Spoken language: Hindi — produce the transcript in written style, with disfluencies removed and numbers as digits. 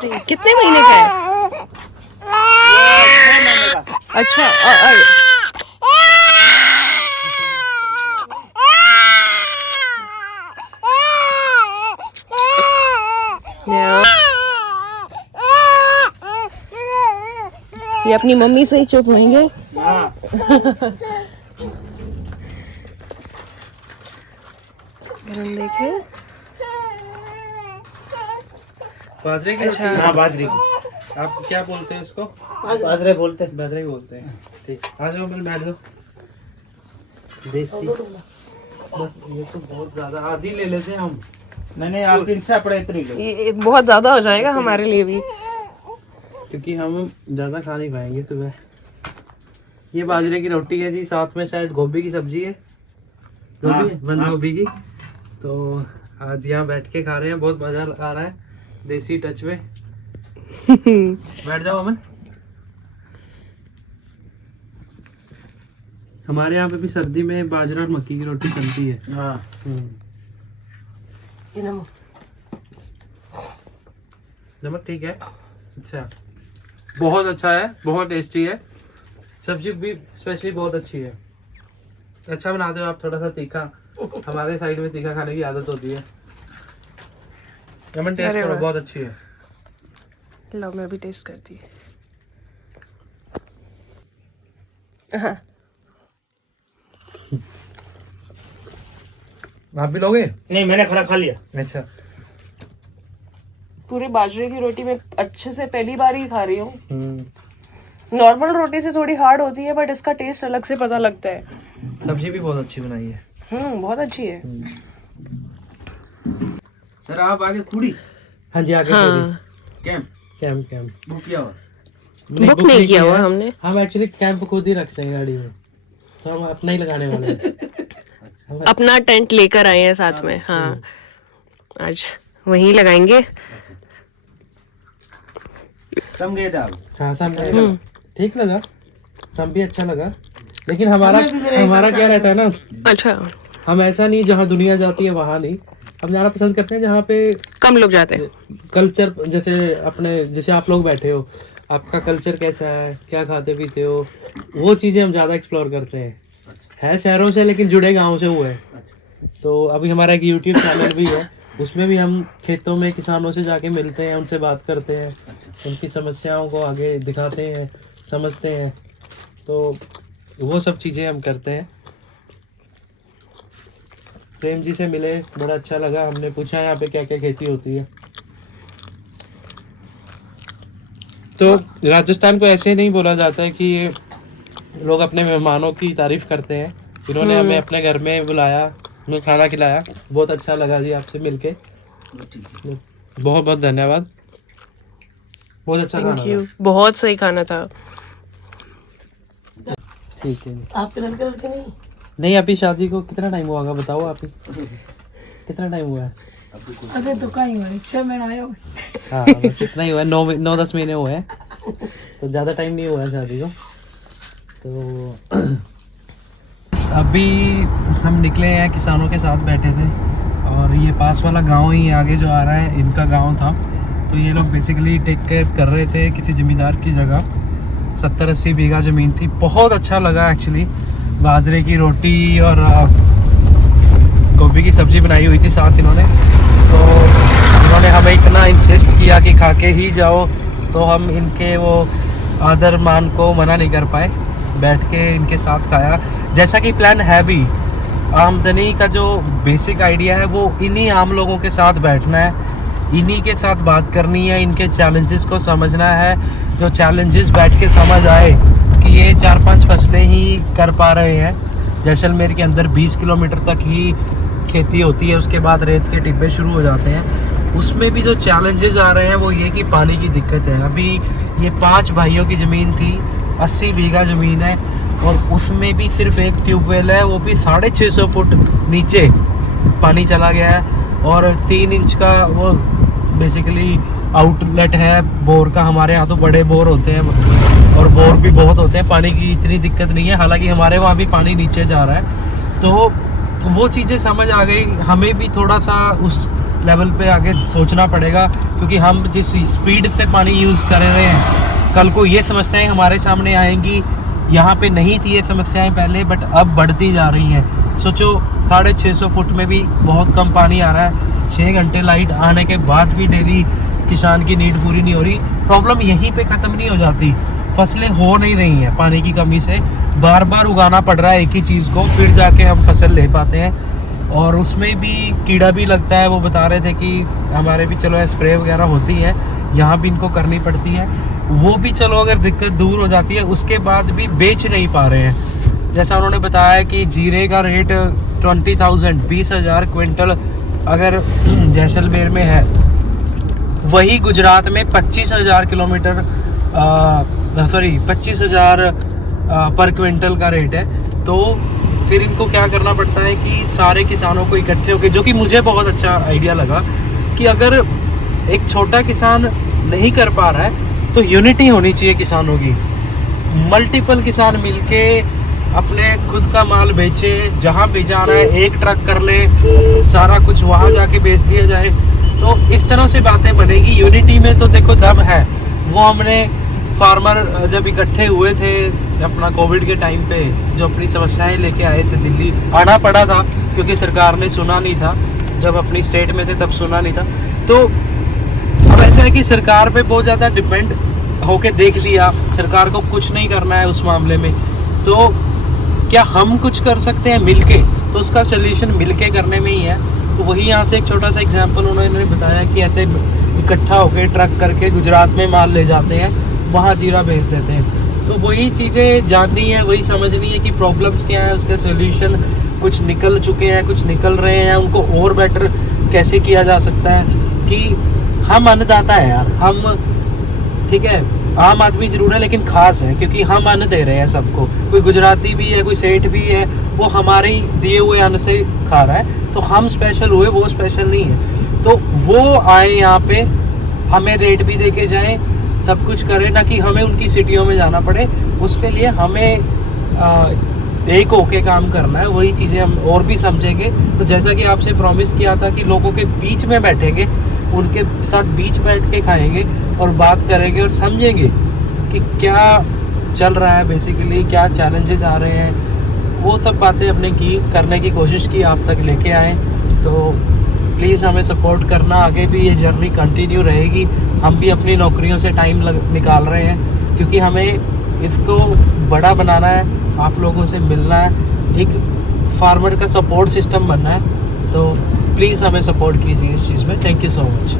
अरे कितने महीने का है? अच्छा ये अपनी मम्मी से ही चुप होंगे। हम देखें बाजरे की अच्छा। रोटी। हाँ बाजरे की। आप क्या बोलते हैं इसको? बाजरे बोलते हैं। बाजरे बोलते हैं। ठीक, आ जाओ अपन बैठ जाओ। देसी बस ये तो बहुत ज्यादा आधी ले लेते हैं हम। नहीं आप इनसे अपने इतनी लो। ये बहुत ज्यादा हो जाएगा हमारे लिए भी, क्योंकि हम ज्यादा खा नहीं पाएंगे सुबह। ये बाजरे की रोटी है जी, साथ में शायद गोभी की सब्जी है, गोभी बंद गोभी की। तो आज यहाँ बैठ के खा रहे हैं, बहुत मजा आ रहा है देसी टच में। बैठ जाओ अमन। हमारे यहाँ पे भी सर्दी में बाजरा और मक्की की रोटी चलती है। नमक ठीक है। अच्छा, बहुत अच्छा है, बहुत टेस्टी है। सब्जी भी स्पेशली बहुत अच्छी है। अच्छा बनाते हो आप, थोड़ा सा तीखा। हमारे साइड में तीखा खाने की आदत होती है। नमन टेस्ट अरे करो, वाह। बहुत अच्छी है। लो मैं भी टेस्ट करती है। हाँ। आप भी लोगे? नहीं मैंने खाना खा लिया। अच्छा, पूरे बाजरे की रोटी में अच्छे से पहली बार ही खा रही हूँ। नॉर्मल रोटी से थोड़ी हार्ड होती है, बट इसका टेस्ट अलग से पता लगता है। सब्जी भी बहुत अच्छी बनाई है। बहुत अच्छी है। सर आप आगे खुड़ी हाँ जी, आगे हाँ, कैंप कैंप कैंप बुक किया हुआ। बुक नहीं किया हुआ हमने। हम एक्चुअली कैंप खुद ही रखते हैं गाड़ी में, तो हम अपना ही लगाने वाले हैं। अपना टेंट लेकर आए हैं साथ में। हाँ, आज वहीं लगाएंगे। समझे आप? हाँ सब ठीक लगा, सब भी अच्छा लगा। लेकिन हमारा क्या रहता है ना, अच्छा, हम ऐसा नहीं जहाँ दुनिया जाती है वहाँ नहीं, हम जाना पसंद करते हैं जहाँ पे कम लोग जाते हैं। कल्चर, जैसे अपने जैसे आप लोग बैठे हो, आपका कल्चर कैसा है, क्या खाते पीते हो, वो चीज़ें हम ज़्यादा एक्सप्लोर करते हैं। है शहरों से लेकिन जुड़े गाँव से हुए। तो अभी हमारा एक यूट्यूब चैनल भी है, उसमें भी हम खेतों में किसानों से जाके मिलते हैं, उनसे बात करते हैं, उनकी समस्याओं को आगे दिखाते हैं, समझते हैं। तो वो सब चीज़ें हम करते हैं। प्रेम जी से मिले, बड़ा अच्छा लगा। हमने पूछा यहाँ पे क्या क्या खेती होती है। तो राजस्थान को ऐसे नहीं बोला जाता है कि ये लोग अपने मेहमानों की तारीफ करते हैं। इन्होंने हमें अपने घर में बुलाया, हमें खाना खिलाया, बहुत अच्छा लगा जी आपसे मिलके। बहुत बहुत धन्यवाद, बहुत अच्छा खाना थैंक यू, था। बहुत सही खाना था। ठीक है। आपके लड़के नहीं? नहीं, अभी शादी को कितना टाइम हुआ होगा बताओ आप ही, कितना टाइम हुआ है? अरे तो कहीं हुआ 6 महीना आया हो। हाँ बस इतना ही हुआ है, 9-10 महीने हुए हैं, तो ज़्यादा टाइम नहीं हुआ है शादी को। तो अभी हम निकले हैं, किसानों के साथ बैठे थे, और ये पास वाला गांव ही आगे जो आ रहा है इनका गांव था। तो ये लोग बेसिकली टेक केयर कर रहे थे किसी ज़मींदार की जगह, 70-80 बीघा ज़मीन थी। बहुत अच्छा लगा एक्चुअली। बाजरे की रोटी और गोभी की सब्ज़ी बनाई हुई थी साथ इन्होंने। तो उन्होंने हमें इतना इंसिस्ट किया कि खा के ही जाओ, तो हम इनके वो आदर मान को मना नहीं कर पाए, बैठ के इनके साथ खाया। जैसा कि प्लान है भी, आमदनी का जो बेसिक आइडिया है वो इन्हीं आम लोगों के साथ बैठना है, इन्हीं के साथ बात करनी है, इनके चैलेंजेस को समझना है। जो चैलेंजेस बैठ के समझ आए कि ये 4-5 फसलें ही कर पा रहे हैं। जैसलमेर के अंदर 20 किलोमीटर तक ही खेती होती है, उसके बाद रेत के टिब्बे शुरू हो जाते हैं। उसमें भी जो चैलेंजेस आ रहे हैं वो ये कि पानी की दिक्कत है। अभी ये 5 भाइयों की ज़मीन थी, 80 बीघा ज़मीन है, और उसमें भी सिर्फ एक ट्यूबवेल है, वो भी 650 फुट नीचे पानी चला गया है, और 3 इंच का वो बेसिकली आउटलेट है बोर का। हमारे यहाँ तो बड़े बोर होते हैं और बोर भी बहुत होते हैं, पानी की इतनी दिक्कत नहीं है। हालांकि हमारे वहाँ भी पानी नीचे जा रहा है। तो वो चीज़ें समझ आ गई, हमें भी थोड़ा सा उस लेवल पे आगे सोचना पड़ेगा, क्योंकि हम जिस स्पीड से पानी यूज़ कर रहे हैं, कल को ये समस्याएं हमारे सामने आएंगी। यहाँ पे नहीं थी ये समस्याएं पहले, बट अब बढ़ती जा रही हैं। सोचो 650 फुट में भी बहुत कम पानी आ रहा है, 6 घंटे लाइट आने के बाद भी डेली किसान की नीड पूरी नहीं हो रही। प्रॉब्लम यहीं पे ख़त्म नहीं हो जाती, फसलें हो नहीं रही हैं पानी की कमी से, बार बार उगाना पड़ रहा है एक ही चीज़ को, फिर जाके हम फसल ले पाते हैं, और उसमें भी कीड़ा भी लगता है। वो बता रहे थे कि हमारे भी चलो स्प्रे वगैरह होती है, यहाँ भी इनको करनी पड़ती है, वो भी चलो अगर दिक्कत दूर हो जाती है, उसके बाद भी बेच नहीं पा रहे हैं। जैसा उन्होंने बताया कि जीरे का रेट 20,000 20,000 क्विंटल अगर जैसलमेर में है, वही गुजरात में 25,000 किलोमीटर 25,000 पर क्विंटल का रेट है। तो फिर इनको क्या करना पड़ता है कि सारे किसानों को इकट्ठे होकर, जो कि मुझे बहुत अच्छा आइडिया लगा कि अगर एक छोटा किसान नहीं कर पा रहा है तो यूनिटी होनी चाहिए किसानों की, मल्टीपल किसान मिलके अपने खुद का माल बेचे, जहाँ भी जा रहा है एक ट्रक कर ले, सारा कुछ वहाँ जाके बेच दिया जाए। तो इस तरह से बातें बनेगी। यूनिटी में तो देखो दम है। वो हमने फार्मर जब इकट्ठे हुए थे अपना कोविड के टाइम पे, जो अपनी समस्याएं लेके आए थे, दिल्ली आना पड़ा था क्योंकि सरकार ने सुना नहीं था, जब अपनी स्टेट में थे तब सुना नहीं था। तो अब ऐसा है कि सरकार पे बहुत ज़्यादा डिपेंड होके देख लिया, सरकार को कुछ नहीं करना है उस मामले में, तो क्या हम कुछ कर सकते हैं मिलके? तो उसका सोल्यूशन मिलके करने में ही है। तो वही यहाँ से एक छोटा सा एग्जांपल उन्होंने बताया कि ऐसे इकट्ठा होके ट्रक करके गुजरात में माल ले जाते हैं, वहाँ जीरा बेच देते हैं। तो वही चीज़ें जाननी है, वही समझनी है कि प्रॉब्लम्स क्या है, उसके सोल्यूशन कुछ निकल चुके हैं, कुछ निकल रहे हैं, उनको और बेटर कैसे किया जा सकता है। कि हम अन्नदाता है यार, हम ठीक है आम आदमी जरूर है लेकिन खास है, क्योंकि हम अन्न दे रहे हैं सबको। कोई गुजराती भी है, कोई सेठ भी है, वो हमारे ही दिए हुए अन्न से खा रहा है, तो हम स्पेशल हुए, वो स्पेशल नहीं है। तो वो आए यहाँ पे, हमें रेट भी दे के जाएँ, सब कुछ करें, ना कि हमें उनकी सिटियों में जाना पड़े। उसके लिए हमें एक होके काम करना है, वही चीज़ें हम और भी समझेंगे। तो जैसा कि आपसे प्रॉमिस किया था कि लोगों के बीच में बैठेंगे, उनके साथ बीच बैठ के खाएंगे और बात करेंगे और समझेंगे कि क्या चल रहा है, बेसिकली क्या चैलेंजेस आ रहे हैं, वो सब बातें अपने करने की कोशिश की, आप तक लेके आए। तो प्लीज़ हमें सपोर्ट करना, आगे भी ये जर्नी कंटिन्यू रहेगी। हम भी अपनी नौकरियों से टाइम निकाल रहे हैं, क्योंकि हमें इसको बड़ा बनाना है, आप लोगों से मिलना है, एक फार्मर का सपोर्ट सिस्टम बनना है। तो प्लीज़ हमें सपोर्ट कीजिए इस चीज़ में। Thank you so much.